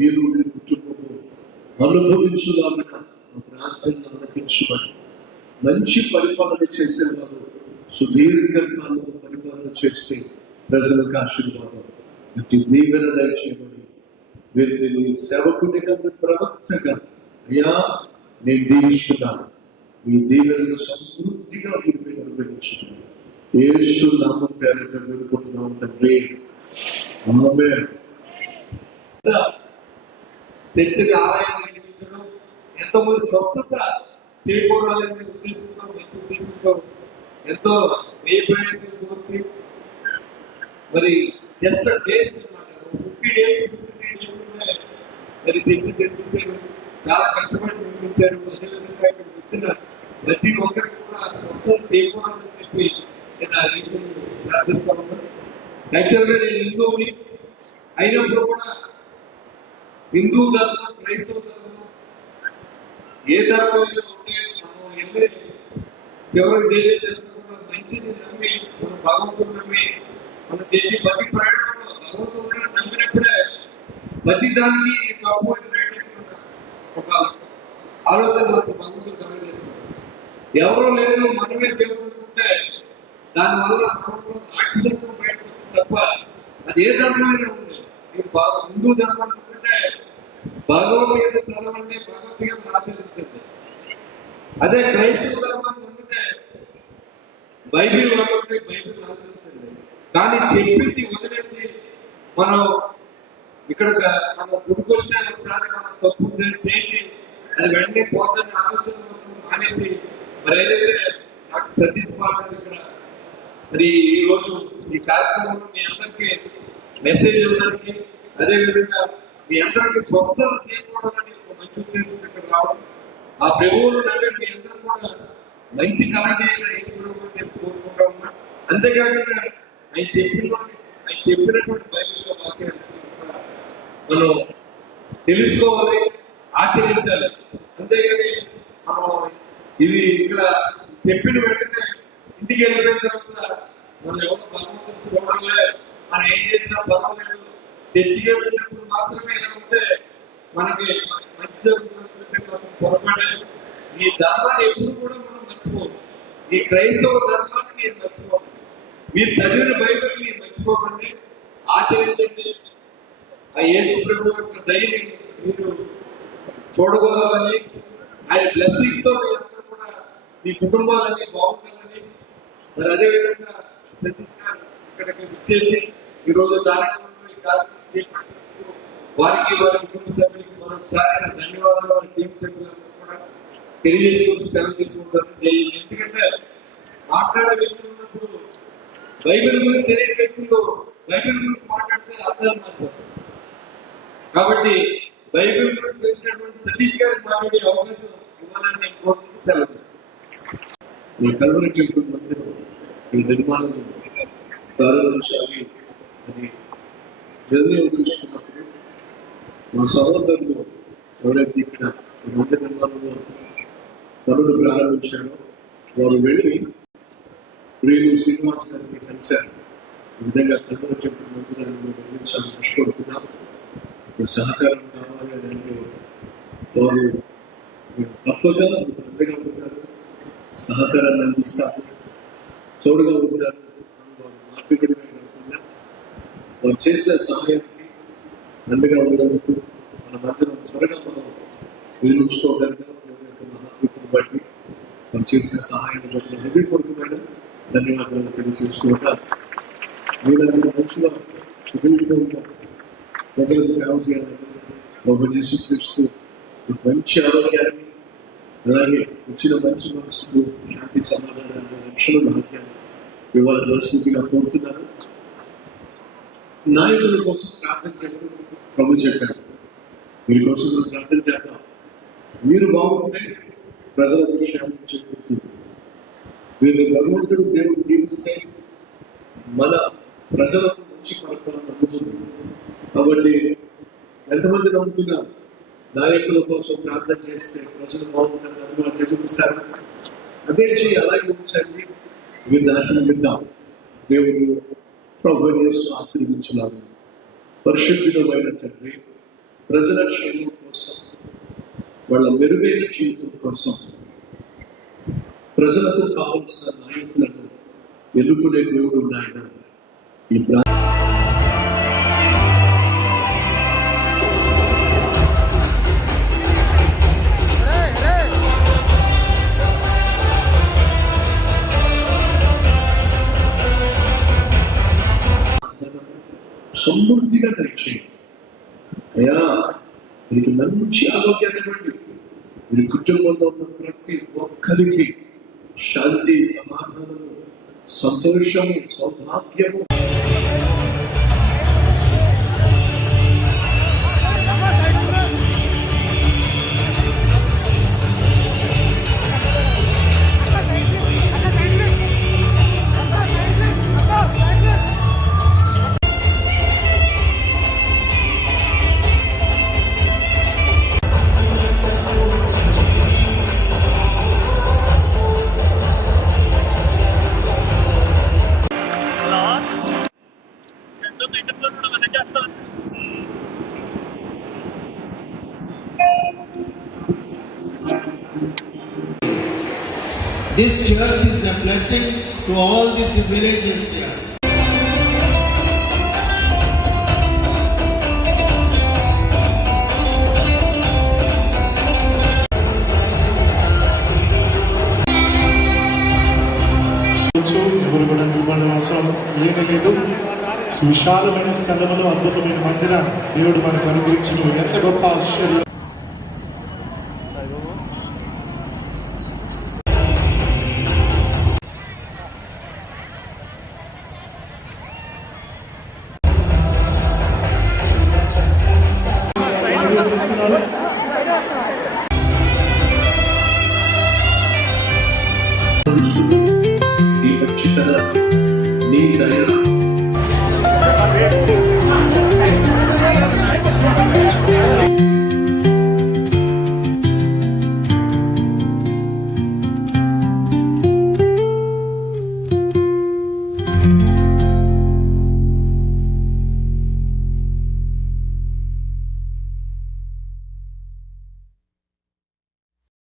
మీరు కుటుంబము అనుభవించుదామని ప్రార్థన అనిపించుకోండి. మంచి పరిపాలన చేసేవారు సుదీర్ఘ కాలం పరిపాలన చేస్తే ప్రజలకు ఆశీర్వాదం, ఇటు దీవెన దయచేయమని వీరిని సేవకునిగా ప్రవక్తగా అయ్యా నేను దీవిస్తున్నాను. మీ దీవెనను సమృద్ధిగా మీరు అనుభవించుకున్నాను. యేసు నామం పేరిట వేడుకుంటున్నాం తండ్రి, ఆమేన్. చర్చని ఆలయం నిర్మించడం, ఎంతోమంది స్వస్థత చేకూరాలనే ఉద్దేశంతో ఎంతో వ్యయ ప్రయాసం కూర్చి మరి జస్ట్ డేస్ అన్నమాట 50 days మరి చర్చ నిర్మించారు. చాలా కష్టపడి నిర్మించారు. అదేవిధంగా ఇక్కడ వచ్చిన ప్రతి ఒక్కరికి కూడా స్వస్థత చేకూరాలని చెప్పి నేను ప్రార్థిస్తా ఉన్నాను. యాక్చువల్గా నేను హిందువుని అయినప్పుడు కూడా హిందూ ధర్మం, క్రైస్తవ ధర్మం, ఏ ధర్మం అయినా ఉంటే మనం వెళ్ళే చివరికి చేయలేదు కూడా మంచిని నమ్మి మనం భగవంతుడు నమ్మి మనం చేసి ప్రతి ప్రయాణంలో భగవంతుడు నమ్మినప్పుడే ప్రతి దానికి తప్పు ఒక ఆలోచన మనకు భగవంతుడు కలగజేస్తాం. ఎవరు లేదు మనమే దేవుడు అనుకుంటే దానివల్ల మనలో రాక్షసత్వం బయటకు వస్తుంది తప్ప అది ఏ ధర్మమైనా ఉంది. హిందూ ధర్మం అనుకుంటే భగవద్గీత చదవండి, భగవద్గీత ఆచరించండి. అదే క్రైస్తవ ధర్మాన్ని నమ్మితే బైబిల్ నమ్మండి, బైబిల్ ఆచరించండి. కానీ చెప్పింది వదిలేసి మనం ఇక్కడ మన గుడికొస్తే ఒకసారి మనం తప్పు చేసి అది వెంటనే పోతాన్ని ఆలోచన మానేసి మరి ఏదైతే నాకు సతీష్ పాల్గొని ఇక్కడ మరి ఈ రోజు ఈ కార్యక్రమంలో మీ అందరికీ మెసేజ్ ఇవ్వడానికి, అదేవిధంగా మీ అందరికీ స్వస్థత చేయకూడదని ఒక మంచి ఉద్దేశం ఇక్కడ రావడం, ఆ ప్రభువులు నమ్మే మీ అందరూ కూడా మంచి కళ చేయాలని నేను కోరుకుంటా ఉన్నా. అంతేకాకుండా ఆయన చెప్పినటువంటి బైబిల్లో వాక్యాలు మనం తెలుసుకోవాలి, ఆచరించాలి. అంతేగాని మనం ఇది ఇక్కడ చెప్పిన వెంటనే ఇంటికి వెళ్ళిపోయిన తర్వాత మనం ఎవరు భగవంతుడు చూడలే, మనం ఏం చేసినా పర్వాలేదు, చర్చికి వెళ్ళినప్పుడు మాత్రమే ఇలా ఉంటే మనకి మంచి జరుగుతుందంటే మనం పొరపాటే. ఈ ధర్మాన్ని ఎప్పుడు కూడా మనం మర్చిపోదు. ఈ క్రైస్తవ ధర్మాన్ని నేను మర్చిపోను. మీరు చదివిన బైబిల్ మీరు మర్చిపోకండి, ఆచరించండి. ఆ యేసు ప్రభు యొక్క దయని మీరు చూడగలరని, ఆయన బ్లెస్సింగ్స్ తో మీరందరూ కూడా మీ కుటుంబాలన్నీ బాగుంటారని, మరి అదేవిధంగా సతీష్ గారు ఇక్కడికి ఇచ్చేసి ఈరోజు కార్యక్రమంలో ఈ కార్యక్రమం చేపట్టినందుకు వారికి, వారి కుటుంబ సభ్యులకి మరొకసారి ధన్యవాదాలు. వారి టీం సభ్యులకు కూడా తెలియజేసుకుంటూ సెలవు తీసుకుంటారు. ఎందుకంటే మాట్లాడే వ్యక్తులు ఉన్నప్పుడు బైబిల్ గురించి తెలియని వ్యక్తులు బైబిల్ గురించి మాట్లాడితే అర్థం మారిపోతారు. కాబట్టి బైబిల్ గురించి తెలిసినటువంటి సతీష్ గారికి మాట్లాడే అవకాశం ఇవ్వాలని నేను కోరుకుంటూ సెలవు. ఈ కల్వరి టెంపుల్ మధ్యలో ఈ నిర్మాణం ప్రారంభించాలి అని నిర్ణయం తీసుకున్నప్పుడు మా సహోదరులు ఎవరైతే ఇక్కడ ఈ మధ్య నిర్మాణంలో పనులు ప్రారంభించారో వారు వెళ్ళి ప్రియులు శ్రీనివాస్ గారికి కలిశారు. ఈ విధంగా కల్వరి టెంపుల్ మందిరాన్ని నిర్మించాలని కష్టపడుతున్నాం, మీ సహకారం కావాలి అని అంటే వారు తప్పగా అండగా ఉంటారు, సహకారాన్ని అందిస్తారు, తోడుగా ఉంటారు. వారు మార్పిడిగా కాకుండా వారు చేసిన సహాయానికి అండగా ఉండేందుకు మన మధ్యలో త్వరగా మనం నిర్మించుకోగలిగా మహాత్ముని బట్టి వారు చేసిన సహాయాన్ని బట్టి హృదయపూర్వకమైన ధన్యవాదాలు తెలియజేసుకుంటా. మీరందరూ మంచిగా సుదీర్ఘంగా ప్రజలకు సేవ చేయాలని ప్రభు యేసుక్రీస్తు మంచి ఆరోగ్యాన్ని, అలాగే వచ్చిన మంచి మనసుకు శాంతి సమాధానాన్ని, రక్షణ భాగ్యాన్ని ఇవాళ మనస్ఫూర్తిగా కోరుతున్నాను. నాయకుల కోసం ప్రార్థన చేయడం ప్రభు చెప్పారు. మీరు కోసం ప్రార్థన చేద్దాం. మీరు బాగుంటే ప్రజలకు క్షేమం చేకూరుతుంది. మీరు భగవంతుడు దేవుడు దీవిస్తే మన ప్రజలకు మంచి పరిపాలన అందుతుంది. కాబట్టి ఎంతమంది నమ్ముతున్నారు నాయకుల కోసం ప్రార్థన చేస్తే ప్రజలు బాగుంటారు చదివిస్తారు? అదే చేయి, అలాగే ఉంచండి. వీరిని ఆశీర్వదిద్దాం. దేవుడు ప్రభు యేసు ఆశీర్వదించున్నాడు. పరిశుద్ధుడమైన తండ్రి, ప్రజల క్షేమం కోసం, వాళ్ళ మెరుగైన జీవితం కోసం ప్రజలకు కావలసిన నాయకులను ఎన్నుకునే దేవుడు నాయన. ఈ సమృద్ధిగా దయచేయండి అయ్యా. మీకు మంచి ఆరోగ్యాన్ని ఇవ్వండి. మీ కుటుంబంలో ఉన్న ప్రతి ఒక్కరికి శాంతి, సమాధానము, సంతోషము, సౌభాగ్యము. This church is a blessing to all these villages here. ఎవరు కూడా నిలబడిన అవసరం లేదు. విశాలమైన స్థలములు, అద్భుతమైన మందిరాన్ని దేవుడు మనకు అనుగ్రహించిన ఎంత గొప్ప ఆశ్చర్యం.